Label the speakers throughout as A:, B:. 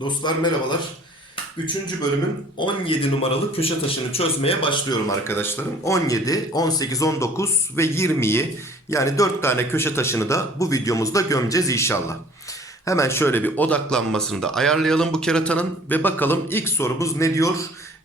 A: Dostlar merhabalar. Üçüncü bölümün 17 numaralı köşe taşını çözmeye başlıyorum arkadaşlarım. 17, 18, 19 ve 20'yi yani 4 tane köşe taşını da bu videomuzda gömeceğiz inşallah. Hemen şöyle bir odaklanmasını da ayarlayalım bu keratanın ve bakalım ilk sorumuz ne diyor?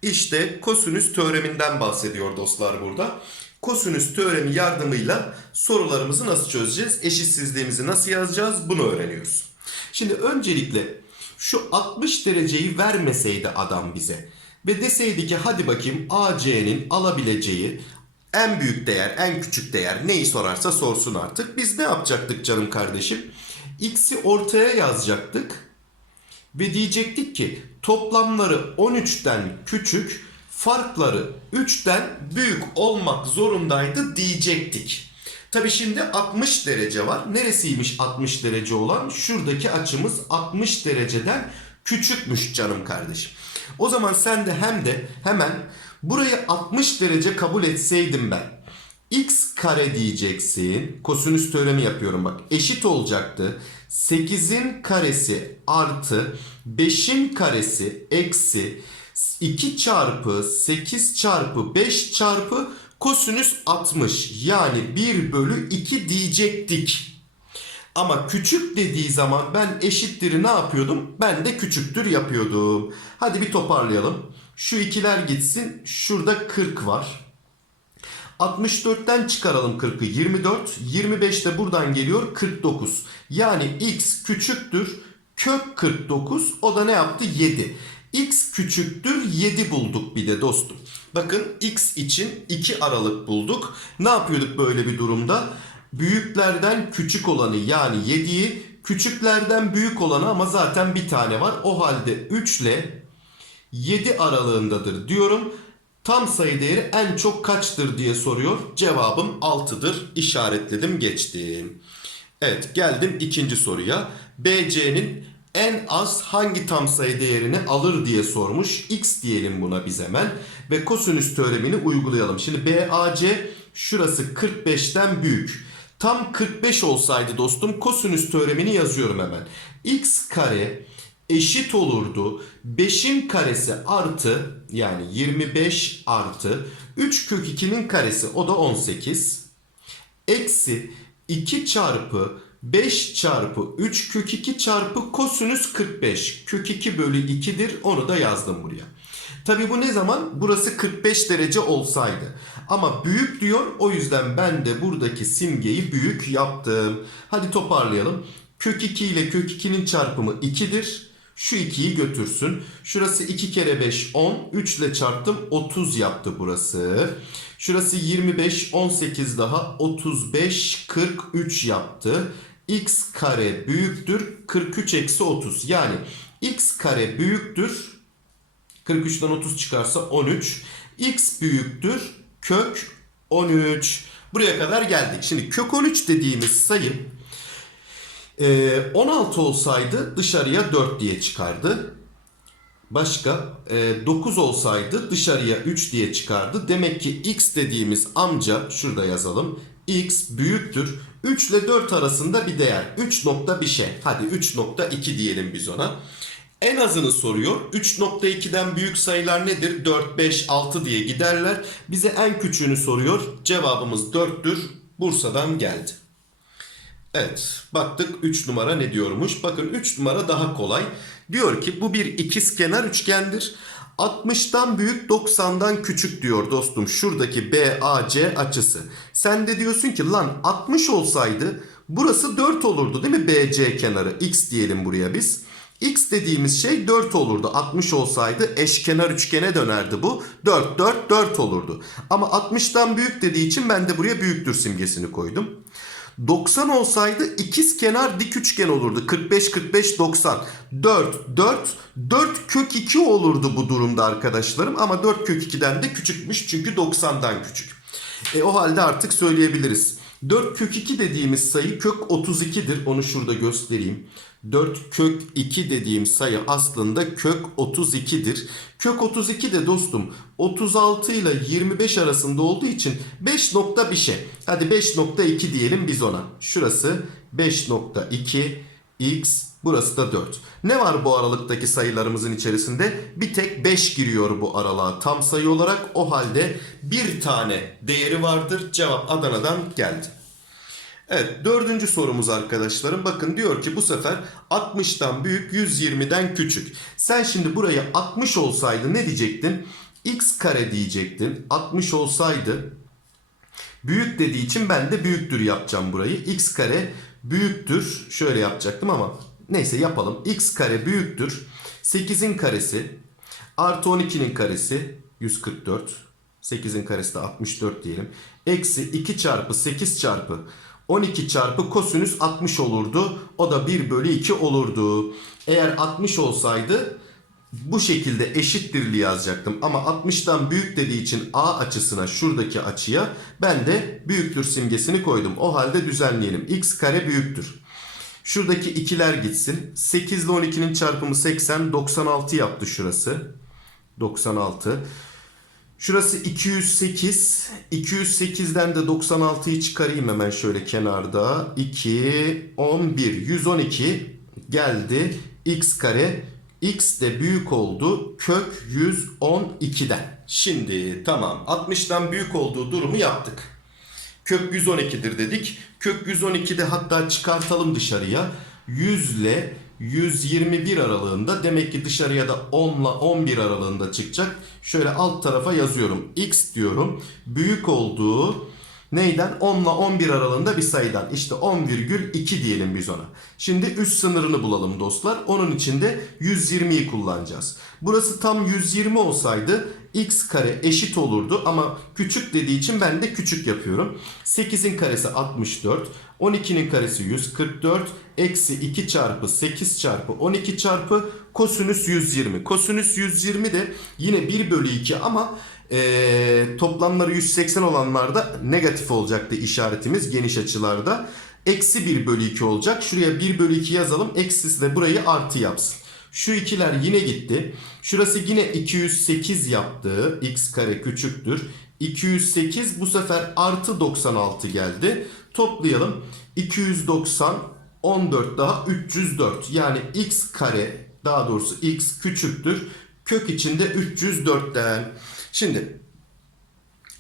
A: İşte kosinüs teoreminden bahsediyor dostlar burada. Kosinüs teoremi yardımıyla sorularımızı nasıl çözeceğiz? Eşitsizliğimizi nasıl yazacağız? Bunu öğreniyoruz. Şimdi öncelikle şu 60 dereceyi vermeseydi adam bize ve deseydi ki hadi bakayım AC'nin alabileceği en büyük değer, en küçük değer neyi sorarsa sorsun artık. Biz ne yapacaktık canım kardeşim? X'i ortaya yazacaktık ve diyecektik ki toplamları 13'ten küçük, farkları 3'ten büyük olmak zorundaydı diyecektik. Tabi şimdi 60 derece var. Neresiymiş 60 derece olan? Şuradaki açımız 60 dereceden küçükmüş canım kardeşim. O zaman sen de hem de hemen burayı 60 derece kabul etseydim ben. X kare diyeceksin. Kosinüs teoremi yapıyorum bak. Eşit olacaktı. 8'in karesi artı 5'in karesi eksi 2 çarpı 8 çarpı 5 çarpı kosinüs 60 yani 1 bölü 2 diyecektik. Ama küçük dediği zaman ben eşittir'i ne yapıyordum? Ben de küçüktür yapıyordum. Hadi bir toparlayalım. Şu ikiler gitsin. Şurada 40 var. 64'ten çıkaralım 40'ı 24. 25 de buradan geliyor 49. Yani x küçüktür kök 49. O da ne yaptı? 7. x küçüktür 7 bulduk bir de dostum. Bakın x için 2 aralık bulduk. Ne yapıyorduk böyle bir durumda? Büyüklerden küçük olanı yani 7'yi küçüklerden büyük olanı ama zaten bir tane var. O halde 3 ile 7 aralığındadır diyorum. Tam sayı değeri en çok kaçtır diye soruyor. Cevabım 6'dır. İşaretledim geçtim. Evet geldim ikinci soruya. BC'nin en az hangi tam sayı değerini alır diye sormuş. X diyelim buna biz hemen. Ve kosinüs teoremini uygulayalım. Şimdi BAC şurası 45'ten büyük. Tam 45 olsaydı dostum kosinüs teoremini yazıyorum hemen. X kare eşit olurdu. 5'in karesi artı yani 25 artı 3 kök 2'nin karesi o da 18. Eksi 2 çarpı 5 çarpı 3 kök 2 çarpı kosinüs 45. Kök 2 bölü 2'dir onu da yazdım buraya. Tabi bu ne zaman? Burası 45 derece olsaydı. Ama büyük diyor o yüzden ben de buradaki simgeyi büyük yaptım. Hadi toparlayalım. Kök 2 ile kök 2'nin çarpımı 2'dir. Şu 2'yi götürsün. Şurası 2 kere 5 10. 3 ile çarptım 30 yaptı burası. Şurası 25 18 daha 35 43 yaptı. X kare büyüktür 43 eksi 30. Yani x kare büyüktür 43'ten 30 çıkarsa 13. X büyüktür kök 13. Buraya kadar geldik. Şimdi kök 13 dediğimiz sayı e, 16 olsaydı dışarıya 4 diye çıkardı. Başka e, 9 olsaydı dışarıya 3 diye çıkardı. Demek ki x dediğimiz amca şurada yazalım. x büyüktür. 3 ile 4 arasında bir değer. 3 nokta bir şey. Hadi 3.2 diyelim biz ona. En azını soruyor. 3.2'den büyük sayılar nedir? 4, 5, 6 diye giderler. Bize en küçüğünü soruyor. Cevabımız 4'tür. Bursa'dan geldi. Evet baktık 3 numara ne diyormuş. Bakın 3 numara daha kolay. Diyor ki bu bir ikizkenar üçgendir. 60'tan büyük 90'dan küçük diyor dostum. Şuradaki BAC açısı. Sen de diyorsun ki lan 60 olsaydı burası 4 olurdu değil mi BC kenarı? X diyelim buraya biz. X dediğimiz şey 4 olurdu. 60 olsaydı eşkenar üçgene dönerdi bu. 4 4 4 olurdu. Ama 60'tan büyük dediği için ben de buraya büyüktür simgesini koydum. 90 olsaydı ikiz kenar dik üçgen olurdu. 45 45 90. 4 4 4 kök 2 olurdu bu durumda arkadaşlarım ama 4 kök 2'den de küçükmüş çünkü 90'dan küçük. E o halde artık söyleyebiliriz. 4 kök 2 dediğimiz sayı kök 32'dir. Onu şurada göstereyim. 4 kök 2 dediğim sayı aslında kök 32'dir. Kök 32 de dostum 36 ile 25 arasında olduğu için 5 nokta bir şey. Hadi 5.2 diyelim biz ona. Şurası 5.2 x burası da 4. Ne var bu aralıktaki sayılarımızın içerisinde? Bir tek 5 giriyor bu aralığa tam sayı olarak. O halde bir tane değeri vardır. Cevap Adana'dan geldi. Evet dördüncü sorumuz arkadaşlarım. Bakın diyor ki bu sefer 60'tan büyük 120'den küçük. Sen şimdi buraya 60 olsaydı ne diyecektin? x kare diyecektin. 60 olsaydı büyük dediği için ben de büyüktür yapacağım burayı. x kare büyüktür. Şöyle yapacaktım ama neyse yapalım. x kare büyüktür. 8'in karesi artı 12'nin karesi 144. 8'in karesi de 64 diyelim. Eksi 2 çarpı 8 çarpı 12 çarpı kosinüs 60 olurdu. O da 1 bölü 2 olurdu. Eğer 60 olsaydı bu şekilde eşittirli yazacaktım. Ama 60'tan büyük dediği için A açısına şuradaki açıya ben de büyüktür simgesini koydum. O halde düzenleyelim. X kare büyüktür. Şuradaki ikiler gitsin. 8 ile 12'nin çarpımı 80. 96 yaptı şurası. 96. Şurası 208. 208'den de 96'yı çıkarayım hemen şöyle kenarda. 2, 11, 112 geldi. X kare. X de büyük oldu. Kök 112'den. Şimdi tamam 60'dan büyük olduğu durumu yaptık. Kök 112'dir dedik. Kök 112'de hatta çıkartalım dışarıya. 100 ile 121 aralığında demek ki dışarıya da 10 ile 11 aralığında çıkacak. Şöyle alt tarafa yazıyorum. X diyorum. Büyük olduğu neyden? 10 ile 11 aralığında bir sayıdan. İşte 10,2 diyelim biz ona. Şimdi üst sınırını bulalım dostlar. Onun için de 120'yi kullanacağız. Burası tam 120 olsaydı x kare eşit olurdu ama küçük dediği için ben de küçük yapıyorum. 8'in karesi 64, 12'nin karesi 144, eksi 2 çarpı 8 çarpı 12 çarpı kosinüs 120. Kosinüs 120 de yine 1 bölü 2 ama ee, toplamları 180 olanlarda negatif olacaktı işaretimiz geniş açılarda. Eksi 1 bölü 2 olacak. Şuraya 1 bölü 2 yazalım. Eksisi de burayı artı yapsın. Şu ikiler yine gitti. Şurası yine 208 yaptı. X kare küçüktür. 208 bu sefer artı 96 geldi. Toplayalım. 290 14 daha 304. Yani x kare daha doğrusu x küçüktür. Kök içinde 304'ten. Şimdi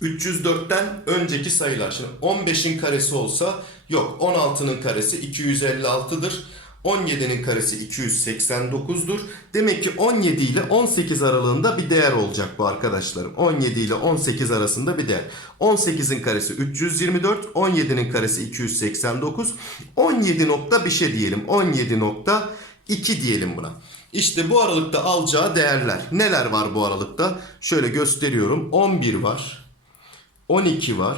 A: 304'ten önceki sayılar. Şimdi 15'in karesi olsa yok 16'nın karesi 256'dır. 17'nin karesi 289'dur. Demek ki 17 ile 18 aralığında bir değer olacak bu arkadaşlarım. 17 ile 18 arasında bir değer. 18'in karesi 324, 17'nin karesi 289. 17 nokta bir şey diyelim. 17 nokta 2 diyelim buna. İşte bu aralıkta alacağı değerler. Neler var bu aralıkta? Şöyle gösteriyorum. 11 var. 12 var.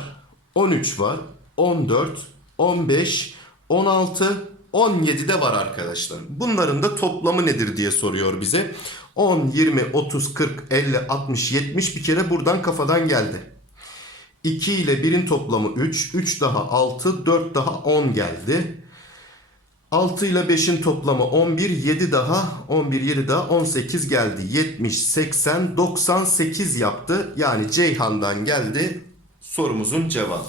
A: 13 var. 14, 15, 16, 17 de var arkadaşlar. Bunların da toplamı nedir diye soruyor bize. 10, 20, 30, 40, 50, 60, 70 bir kere buradan kafadan geldi. 2 ile 1'in toplamı 3, 3 daha 6, 4 daha 10 geldi. 6 ile 5'in toplamı 11, 7 daha 11, 7 daha 18 geldi. 70, 80, 98 yaptı. Yani Ceyhan'dan geldi sorumuzun cevabı.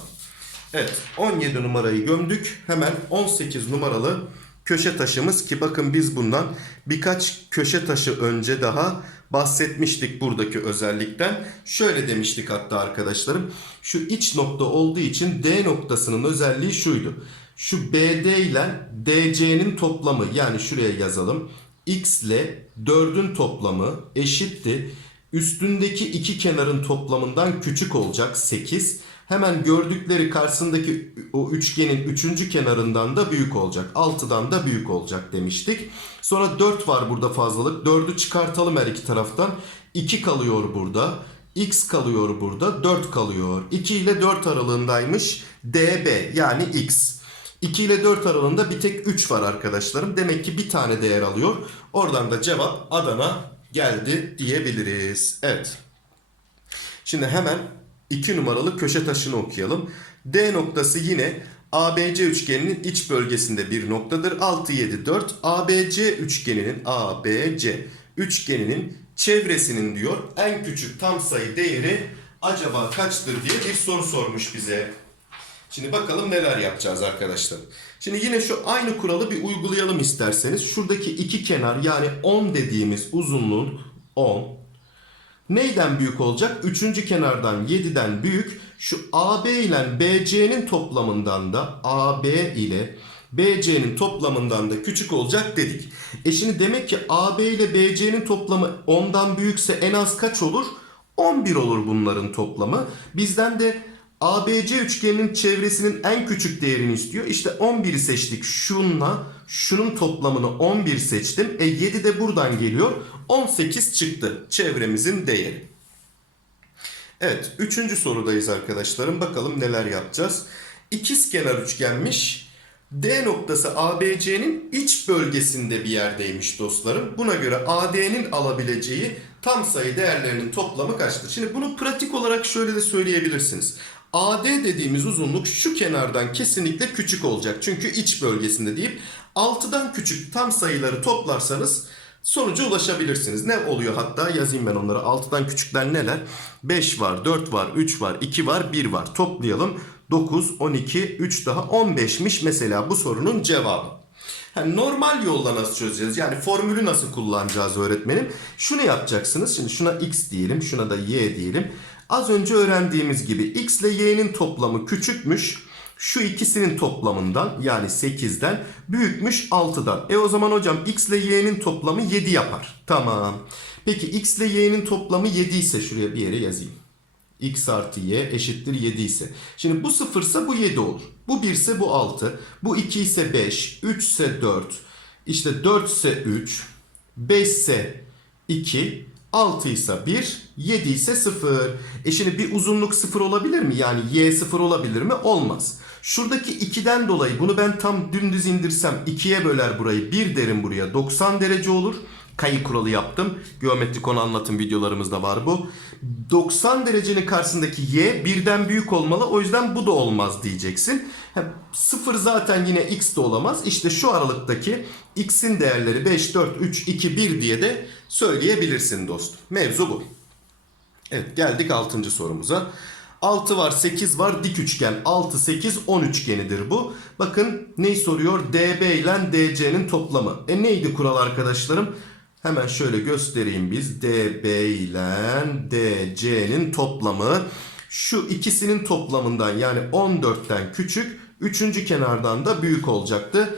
A: Evet 17 numarayı gömdük. Hemen 18 numaralı köşe taşımız ki bakın biz bundan birkaç köşe taşı önce daha bahsetmiştik buradaki özellikten. Şöyle demiştik hatta arkadaşlarım. Şu iç nokta olduğu için D noktasının özelliği şuydu. Şu BD ile DC'nin toplamı yani şuraya yazalım. X ile 4'ün toplamı eşitti. Üstündeki iki kenarın toplamından küçük olacak 8. Hemen gördükleri karşısındaki o üçgenin üçüncü kenarından da büyük olacak. 6'dan da büyük olacak demiştik. Sonra 4 var burada fazlalık. 4'ü çıkartalım her iki taraftan. 2 kalıyor burada. X kalıyor burada. 4 kalıyor. 2 ile 4 aralığındaymış. DB yani X. 2 ile 4 aralığında bir tek 3 var arkadaşlarım. Demek ki bir tane değer alıyor. Oradan da cevap Adana geldi diyebiliriz. Evet. Şimdi hemen 2 numaralı köşe taşını okuyalım. D noktası yine ABC üçgeninin iç bölgesinde bir noktadır. 6, 7, 4. ABC üçgeninin ABC üçgeninin çevresinin diyor en küçük tam sayı değeri acaba kaçtır diye bir soru sormuş bize. Şimdi bakalım neler yapacağız arkadaşlar. Şimdi yine şu aynı kuralı bir uygulayalım isterseniz. Şuradaki iki kenar yani 10 dediğimiz uzunluğun 10. Neyden büyük olacak? Üçüncü kenardan 7'den büyük. Şu AB ile BC'nin toplamından da AB ile BC'nin toplamından da küçük olacak dedik. E şimdi demek ki AB ile BC'nin toplamı 10'dan büyükse en az kaç olur? 11 olur bunların toplamı. Bizden de ABC üçgeninin çevresinin en küçük değerini istiyor. İşte 11'i seçtik. Şunla şunun toplamını 11 seçtim. E 7 de buradan geliyor. 18 çıktı çevremizin değeri. Evet, üçüncü sorudayız arkadaşlarım. Bakalım neler yapacağız. İkizkenar üçgenmiş. D noktası ABC'nin iç bölgesinde bir yerdeymiş dostlarım. Buna göre AD'nin alabileceği tam sayı değerlerinin toplamı kaçtır? Şimdi bunu pratik olarak şöyle de söyleyebilirsiniz. AD dediğimiz uzunluk şu kenardan kesinlikle küçük olacak. Çünkü iç bölgesinde deyip 6'dan küçük tam sayıları toplarsanız sonuca ulaşabilirsiniz. Ne oluyor hatta yazayım ben onları. 6'dan küçükler neler? 5 var, 4 var, 3 var, 2 var, 1 var. Toplayalım. 9, 12, 3 daha 15'miş mesela bu sorunun cevabı. Yani normal yolla nasıl çözeceğiz? Yani formülü nasıl kullanacağız öğretmenim? Şunu yapacaksınız. Şimdi şuna x diyelim, şuna da y diyelim. Az önce öğrendiğimiz gibi x ile y'nin toplamı küçükmüş. Şu ikisinin toplamından yani 8'den büyükmüş 6'dan. E o zaman hocam x ile y'nin toplamı 7 yapar. Tamam. Peki x ile y'nin toplamı 7 ise şuraya bir yere yazayım. x artı y eşittir 7 ise. Şimdi bu 0 ise bu 7 olur. Bu 1 ise bu 6. Bu 2 ise 5. 3 ise 4. İşte 4 ise 3. 5 ise 2. 6 ise 1. 7 ise 0. E şimdi bir uzunluk 0 olabilir mi? Yani y 0 olabilir mi? Olmaz. Şuradaki 2'den dolayı bunu ben tam dümdüz indirsem 2'ye böler burayı 1 derim buraya 90 derece olur. Kayı kuralı yaptım. Geometri konu anlatım videolarımızda var bu. 90 derecenin karşısındaki y birden büyük olmalı. O yüzden bu da olmaz diyeceksin. 0 zaten yine x de olamaz. İşte şu aralıktaki x'in değerleri 5, 4, 3, 2, 1 diye de söyleyebilirsin dostum. Mevzu bu. Evet geldik 6. sorumuza. 6 var 8 var dik üçgen 6 8 10 üçgenidir bu. Bakın neyi soruyor? DB ile DC'nin toplamı. E neydi kural arkadaşlarım? Hemen şöyle göstereyim biz. DB ile DC'nin toplamı şu ikisinin toplamından yani 14'ten küçük, üçüncü kenardan da büyük olacaktı.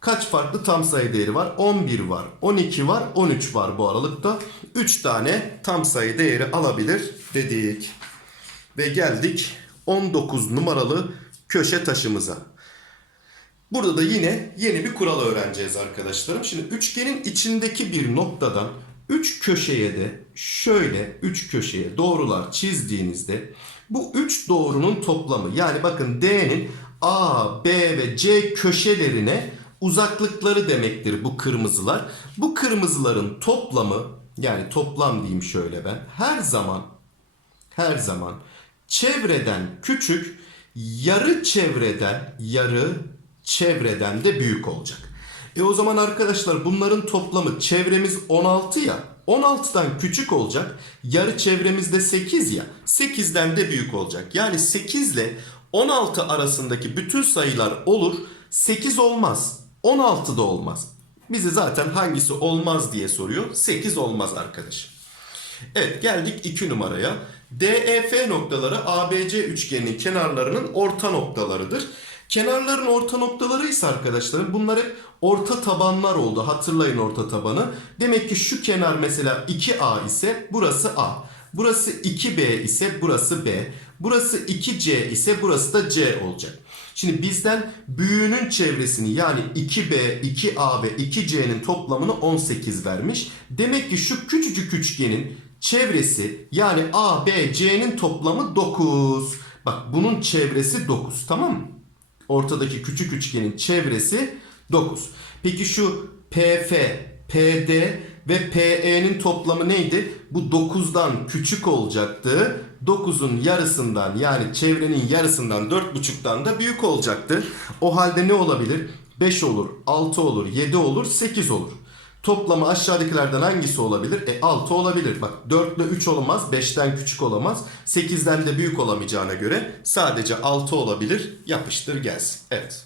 A: Kaç farklı tam sayı değeri var? 11 var, 12 var, 13 var bu aralıkta. 3 tane tam sayı değeri alabilir dedik. Ve geldik 19 numaralı köşe taşımıza. Burada da yine yeni bir kural öğreneceğiz arkadaşlarım. Şimdi üçgenin içindeki bir noktadan 3 köşeye de şöyle 3 köşeye doğrular çizdiğinizde bu 3 doğrunun toplamı yani bakın D'nin A, B ve C köşelerine uzaklıkları demektir bu kırmızılar. Bu kırmızıların toplamı yani toplam diyeyim şöyle ben her zaman her zaman çevreden küçük yarı çevreden yarı çevreden de büyük olacak. E o zaman arkadaşlar bunların toplamı çevremiz 16 ya. 16'dan küçük olacak. Yarı çevremizde 8 ya. 8'den de büyük olacak. Yani 8 ile 16 arasındaki bütün sayılar olur. 8 olmaz. 16 da olmaz. Bizi zaten hangisi olmaz diye soruyor. 8 olmaz arkadaşım. Evet geldik 2 numaraya. DEF noktaları ABC üçgeninin kenarlarının orta noktalarıdır. Kenarların orta noktaları ise arkadaşlarım bunlar hep orta tabanlar oldu. Hatırlayın orta tabanı. Demek ki şu kenar mesela 2A ise burası A. Burası 2B ise burası B. Burası 2C ise burası da C olacak. Şimdi bizden büyüğünün çevresini yani 2B, 2A ve 2C'nin toplamını 18 vermiş. Demek ki şu küçücük üçgenin çevresi yani A, B, C'nin toplamı 9. Bak bunun çevresi 9 tamam mı? Ortadaki küçük üçgenin çevresi 9. Peki şu PF, PD ve PE'nin toplamı neydi? Bu 9'dan küçük olacaktı. 9'un yarısından yani çevrenin yarısından 4,5'tan da büyük olacaktı. O halde ne olabilir? 5 olur, 6 olur, 7 olur, 8 olur. Toplamı aşağıdakilerden hangisi olabilir? E 6 olabilir. Bak 4 ile 3 olmaz, 5'ten küçük olamaz. 8'den de büyük olamayacağına göre sadece 6 olabilir. Yapıştır gelsin. Evet.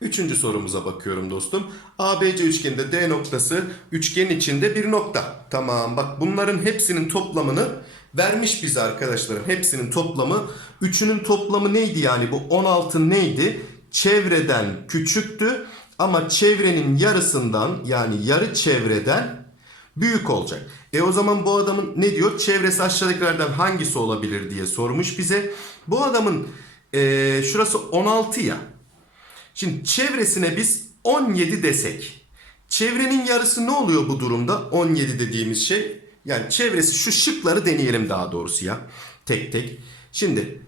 A: Üçüncü sorumuza bakıyorum dostum. ABC üçgeninde D noktası üçgenin içinde bir nokta. Tamam bak bunların hepsinin toplamını vermiş bize arkadaşlarım. Hepsinin toplamı. Üçünün toplamı neydi yani bu 16 neydi? Çevreden küçüktü ama çevrenin yarısından yani yarı çevreden büyük olacak. E o zaman bu adamın ne diyor? Çevresi aşağıdakilerden hangisi olabilir diye sormuş bize. Bu adamın e, şurası 16 ya. Şimdi çevresine biz 17 desek. Çevrenin yarısı ne oluyor bu durumda? 17 dediğimiz şey. Yani çevresi şu şıkları deneyelim daha doğrusu ya. Tek tek. Şimdi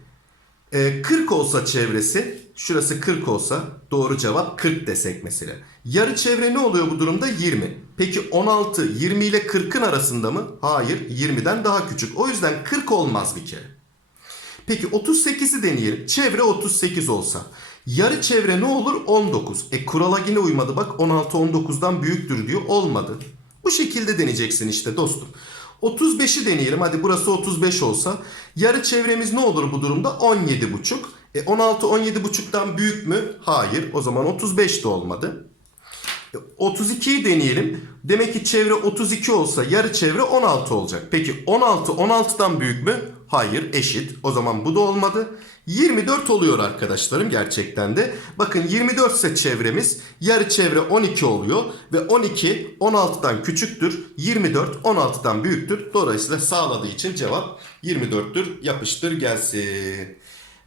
A: e, 40 olsa çevresi, şurası 40 olsa doğru cevap 40 desek mesela. Yarı çevre ne oluyor bu durumda? 20. Peki 16 20 ile 40'ın arasında mı? Hayır 20'den daha küçük. O yüzden 40 olmaz bir kere. Peki 38'i deneyelim. Çevre 38 olsa. Yarı çevre ne olur? 19. E kurala yine uymadı. Bak 16 19'dan büyüktür diyor. Olmadı. Bu şekilde deneyeceksin işte dostum. 35'i deneyelim. Hadi burası 35 olsa. Yarı çevremiz ne olur bu durumda? 17,5. E 16 17,5'tan büyük mü? Hayır. O zaman 35 de olmadı. 32'yi deneyelim. Demek ki çevre 32 olsa yarı çevre 16 olacak. Peki 16 16'dan büyük mü? Hayır eşit. O zaman bu da olmadı. 24 oluyor arkadaşlarım gerçekten de. Bakın 24 ise çevremiz yarı çevre 12 oluyor. Ve 12 16'dan küçüktür. 24 16'dan büyüktür. Dolayısıyla sağladığı için cevap 24'tür. Yapıştır gelsin.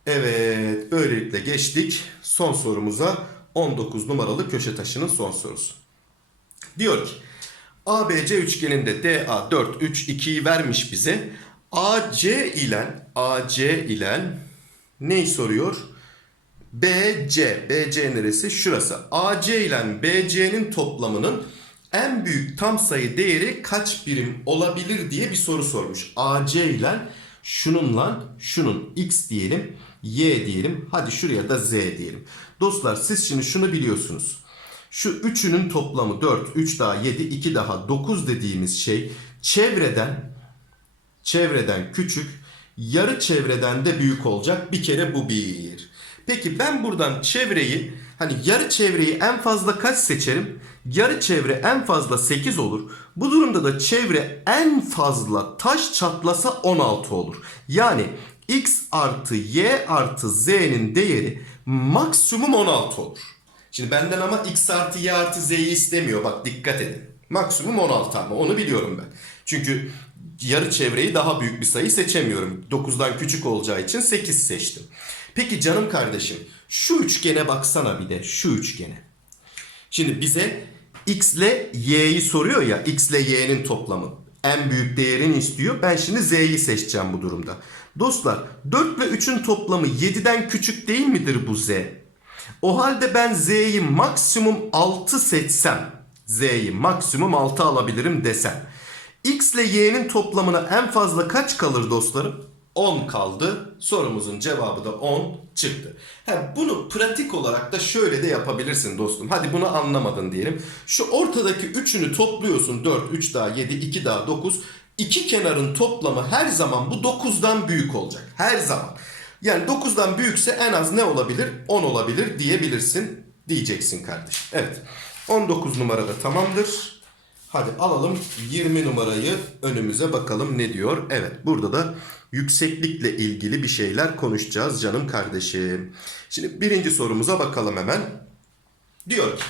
A: Evet böylelikle geçtik son sorumuza. 19 numaralı köşe taşının son sorusu. Diyor ki ABC üçgeninde DA 4 3 2'yi vermiş bize. AC ile AC ile neyi soruyor? BC, BC neresi? Şurası. AC ile BC'nin toplamının en büyük tam sayı değeri kaç birim olabilir diye bir soru sormuş. AC ile şununla şunun x diyelim, y diyelim. Hadi şuraya da z diyelim. Dostlar siz şimdi şunu biliyorsunuz. Şu üçünün toplamı 4, 3 daha 7, 2 daha 9 dediğimiz şey çevreden çevreden küçük, yarı çevreden de büyük olacak. Bir kere bu bir. Peki ben buradan çevreyi hani yarı çevreyi en fazla kaç seçerim? Yarı çevre en fazla 8 olur. Bu durumda da çevre en fazla taş çatlasa 16 olur. Yani x artı y artı z'nin değeri maksimum 16 olur. Şimdi benden ama x artı y artı z'yi istemiyor. Bak dikkat edin. Maksimum 16 ama onu biliyorum ben. Çünkü yarı çevreyi daha büyük bir sayı seçemiyorum. 9'dan küçük olacağı için 8 seçtim. Peki canım kardeşim şu üçgene baksana bir de şu üçgene. Şimdi bize x ile y'yi soruyor ya x ile y'nin toplamı. En büyük değerini istiyor. Ben şimdi z'yi seçeceğim bu durumda. Dostlar 4 ve 3'ün toplamı 7'den küçük değil midir bu z? O halde ben z'yi maksimum 6 seçsem z'yi maksimum 6 alabilirim desem. X ile y'nin toplamına en fazla kaç kalır dostlarım? 10 kaldı. Sorumuzun cevabı da 10 çıktı. Ha, bunu pratik olarak da şöyle de yapabilirsin dostum. Hadi bunu anlamadın diyelim. Şu ortadaki üçünü topluyorsun. 4, 3 daha 7, 2 daha 9. İki kenarın toplamı her zaman bu 9'dan büyük olacak. Her zaman. Yani 9'dan büyükse en az ne olabilir? 10 olabilir diyebilirsin. Diyeceksin kardeşim. Evet. 19 numarada tamamdır. Hadi alalım 20 numarayı önümüze bakalım ne diyor. Evet burada da yükseklikle ilgili bir şeyler konuşacağız canım kardeşim. Şimdi birinci sorumuza bakalım hemen. Diyor ki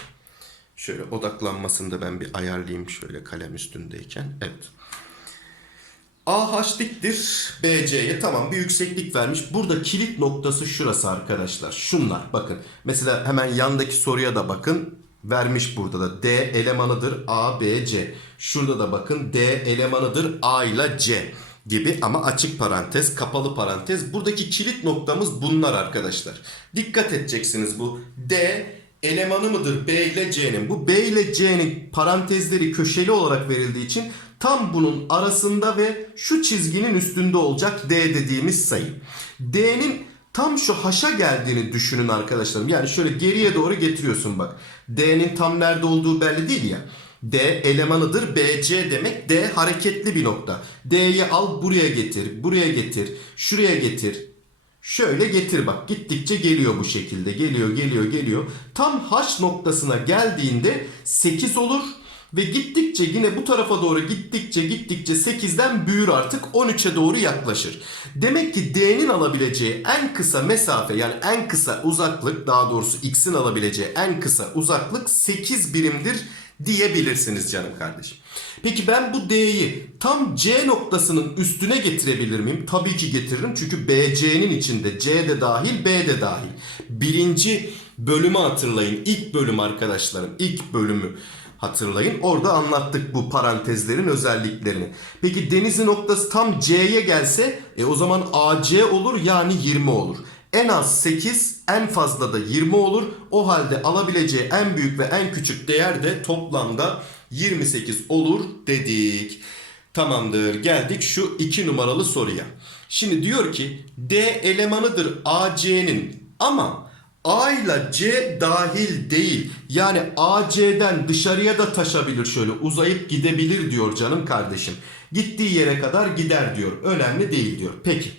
A: şöyle odaklanmasını da ben bir ayarlayayım şöyle kalem üstündeyken. Evet. AH diktir BC'ye tamam bir yükseklik vermiş. Burada kilit noktası şurası arkadaşlar. Şunlar bakın. Mesela hemen yandaki soruya da bakın. Vermiş burada da D elemanıdır A, B, C. Şurada da bakın D elemanıdır A ile C gibi ama açık parantez, kapalı parantez. Buradaki kilit noktamız bunlar arkadaşlar. Dikkat edeceksiniz bu D elemanı mıdır B ile C'nin? Bu B ile C'nin parantezleri köşeli olarak verildiği için tam bunun arasında ve şu çizginin üstünde olacak D dediğimiz sayı. D'nin tam şu haşa geldiğini düşünün arkadaşlarım. Yani şöyle geriye doğru getiriyorsun bak. D'nin tam nerede olduğu belli değil ya. D elemanıdır. BC demek. D hareketli bir nokta. D'yi al buraya getir. Buraya getir. Şuraya getir. Şöyle getir bak. Gittikçe geliyor bu şekilde. Geliyor, geliyor, geliyor. Tam H noktasına geldiğinde 8 olur. Ve gittikçe yine bu tarafa doğru gittikçe gittikçe 8'den büyür artık 13'e doğru yaklaşır. Demek ki D'nin alabileceği en kısa mesafe yani en kısa uzaklık daha doğrusu X'in alabileceği en kısa uzaklık 8 birimdir diyebilirsiniz canım kardeşim. Peki ben bu D'yi tam C noktasının üstüne getirebilir miyim? Tabii ki getiririm çünkü BC'nin içinde C de dahil B de dahil. Birinci bölümü hatırlayın. İlk bölüm arkadaşlarım. ilk bölümü hatırlayın. Orada anlattık bu parantezlerin özelliklerini. Peki denizin noktası tam C'ye gelse e o zaman AC olur yani 20 olur. En az 8 en fazla da 20 olur. O halde alabileceği en büyük ve en küçük değer de toplamda 28 olur dedik. Tamamdır geldik şu 2 numaralı soruya. Şimdi diyor ki D elemanıdır AC'nin ama A ile C dahil değil. Yani AC'den dışarıya da taşabilir şöyle uzayıp gidebilir diyor canım kardeşim. Gittiği yere kadar gider diyor. Önemli değil diyor. Peki.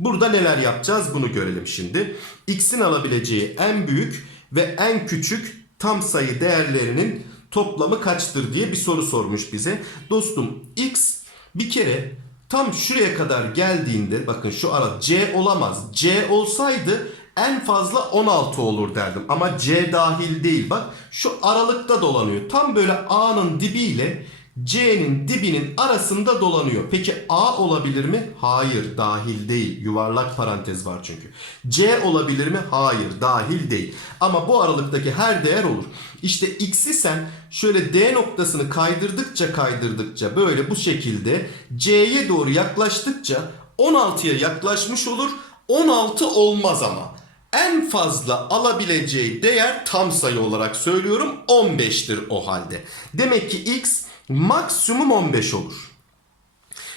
A: Burada neler yapacağız bunu görelim şimdi. X'in alabileceği en büyük ve en küçük tam sayı değerlerinin toplamı kaçtır diye bir soru sormuş bize. Dostum X bir kere tam şuraya kadar geldiğinde bakın şu ara C olamaz. C olsaydı en fazla 16 olur derdim. Ama C dahil değil bak. Şu aralıkta dolanıyor. Tam böyle A'nın dibiyle C'nin dibinin arasında dolanıyor. Peki A olabilir mi? Hayır dahil değil. Yuvarlak parantez var çünkü. C olabilir mi? Hayır dahil değil. Ama bu aralıktaki her değer olur. İşte X'i sen şöyle D noktasını kaydırdıkça kaydırdıkça böyle bu şekilde C'ye doğru yaklaştıkça 16'ya yaklaşmış olur. 16 olmaz ama. En fazla alabileceği değer tam sayı olarak söylüyorum 15'tir o halde. Demek ki X maksimum 15 olur.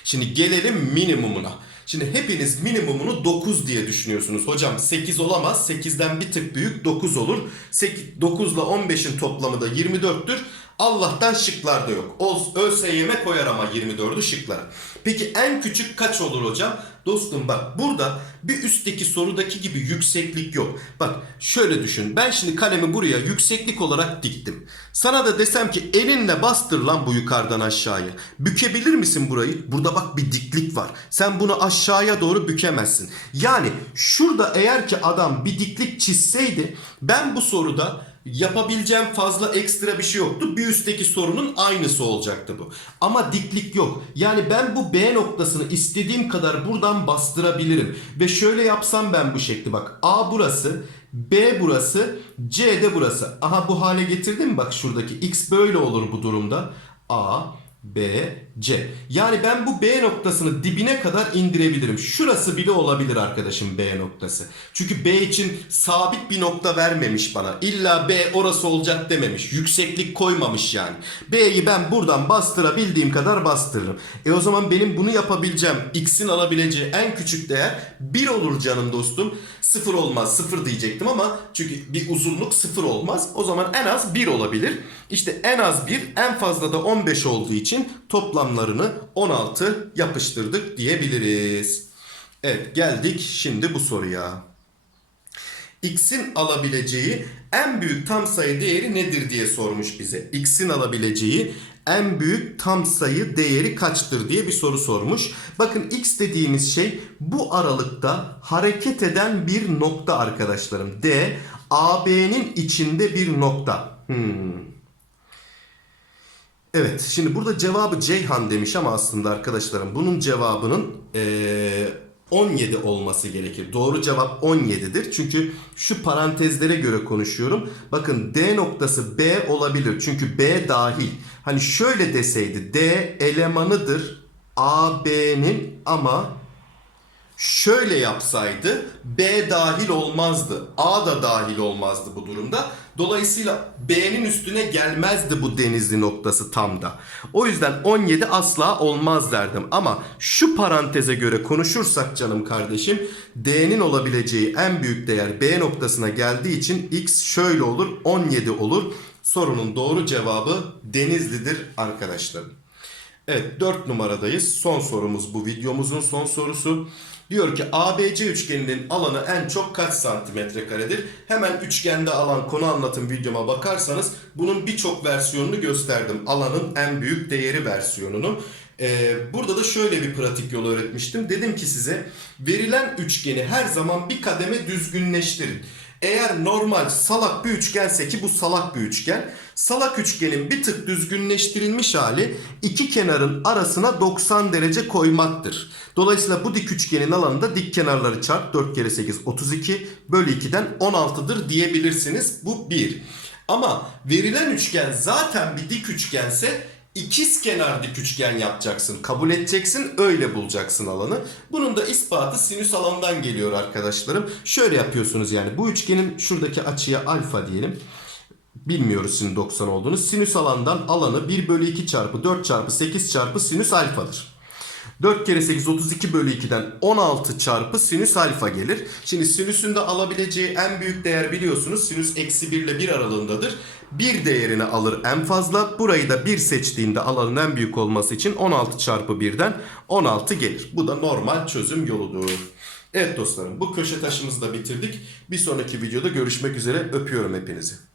A: Şimdi gelelim minimumuna. Şimdi hepiniz minimumunu 9 diye düşünüyorsunuz. Hocam 8 olamaz. 8'den bir tık büyük 9 olur. 8, 9 ile 15'in toplamı da 24'tür. Allah'tan şıklarda yok. Ol- ÖSYM koyar ama 24'ü şıklara. Peki en küçük kaç olur hocam? Dostum bak burada bir üstteki sorudaki gibi yükseklik yok. Bak şöyle düşün. Ben şimdi kalemi buraya yükseklik olarak diktim. Sana da desem ki elinle bastır lan bu yukarıdan aşağıya. Bükebilir misin burayı? Burada bak bir diklik var. Sen bunu aşağıya doğru bükemezsin. Yani şurada eğer ki adam bir diklik çizseydi ben bu soruda yapabileceğim fazla ekstra bir şey yoktu. Bir üstteki sorunun aynısı olacaktı bu. Ama diklik yok. Yani ben bu B noktasını istediğim kadar buradan bastırabilirim. Ve şöyle yapsam ben bu şekli bak. A burası, B burası, C de burası. Aha bu hale getirdim? Bak şuradaki X böyle olur bu durumda. A, B, C. Yani ben bu B noktasını dibine kadar indirebilirim. Şurası bile olabilir arkadaşım B noktası. Çünkü B için sabit bir nokta vermemiş bana. İlla B orası olacak dememiş. Yükseklik koymamış yani. B'yi ben buradan bastırabildiğim kadar bastırırım. E o zaman benim bunu yapabileceğim X'in alabileceği en küçük değer 1 olur canım dostum. 0 olmaz 0 diyecektim ama çünkü bir uzunluk 0 olmaz. O zaman en az 1 olabilir. İşte en az 1 en fazla da 15 olduğu için toplamlarını 16 yapıştırdık diyebiliriz. Evet geldik şimdi bu soruya. X'in alabileceği en büyük tam sayı değeri nedir diye sormuş bize. X'in alabileceği en büyük tam sayı değeri kaçtır diye bir soru sormuş. Bakın X dediğimiz şey bu aralıkta hareket eden bir nokta arkadaşlarım. D, AB'nin içinde bir nokta. Hmm. Evet şimdi burada cevabı Ceyhan demiş ama aslında arkadaşlarım bunun cevabının eee 17 olması gerekir. Doğru cevap 17'dir. Çünkü şu parantezlere göre konuşuyorum. Bakın D noktası B olabilir. Çünkü B dahil. Hani şöyle deseydi D elemanıdır AB'nin ama şöyle yapsaydı B dahil olmazdı. A da dahil olmazdı bu durumda. Dolayısıyla B'nin üstüne gelmezdi bu denizli noktası tam da. O yüzden 17 asla olmaz derdim. Ama şu paranteze göre konuşursak canım kardeşim D'nin olabileceği en büyük değer B noktasına geldiği için X şöyle olur 17 olur. Sorunun doğru cevabı Denizli'dir arkadaşlarım. Evet 4 numaradayız. Son sorumuz bu videomuzun son sorusu. Diyor ki ABC üçgeninin alanı en çok kaç santimetre karedir? Hemen üçgende alan konu anlatım videoma bakarsanız bunun birçok versiyonunu gösterdim. Alanın en büyük değeri versiyonunu. Ee, burada da şöyle bir pratik yol öğretmiştim. Dedim ki size verilen üçgeni her zaman bir kademe düzgünleştirin. Eğer normal salak bir üçgense ki bu salak bir üçgen. Salak üçgenin bir tık düzgünleştirilmiş hali iki kenarın arasına 90 derece koymaktır. Dolayısıyla bu dik üçgenin alanında dik kenarları çarp 4 kere 8 32 bölü 2'den 16'dır diyebilirsiniz. Bu 1. Ama verilen üçgen zaten bir dik üçgense ikiz kenar dik üçgen yapacaksın. Kabul edeceksin öyle bulacaksın alanı. Bunun da ispatı sinüs alandan geliyor arkadaşlarım. Şöyle yapıyorsunuz yani bu üçgenin şuradaki açıya alfa diyelim. Bilmiyoruz şimdi 90 olduğunu. Sinüs alandan alanı 1 bölü 2 çarpı 4 çarpı 8 çarpı sinüs alfadır. 4 kere 8 32 bölü 2'den 16 çarpı sinüs alfa gelir. Şimdi sinüsün de alabileceği en büyük değer biliyorsunuz sinüs eksi 1 ile 1 aralığındadır. Bir değerini alır en fazla. Burayı da 1 seçtiğinde alanın en büyük olması için 16 çarpı 1'den 16 gelir. Bu da normal çözüm yoludur. Evet dostlarım bu köşe taşımızı da bitirdik. Bir sonraki videoda görüşmek üzere öpüyorum hepinizi.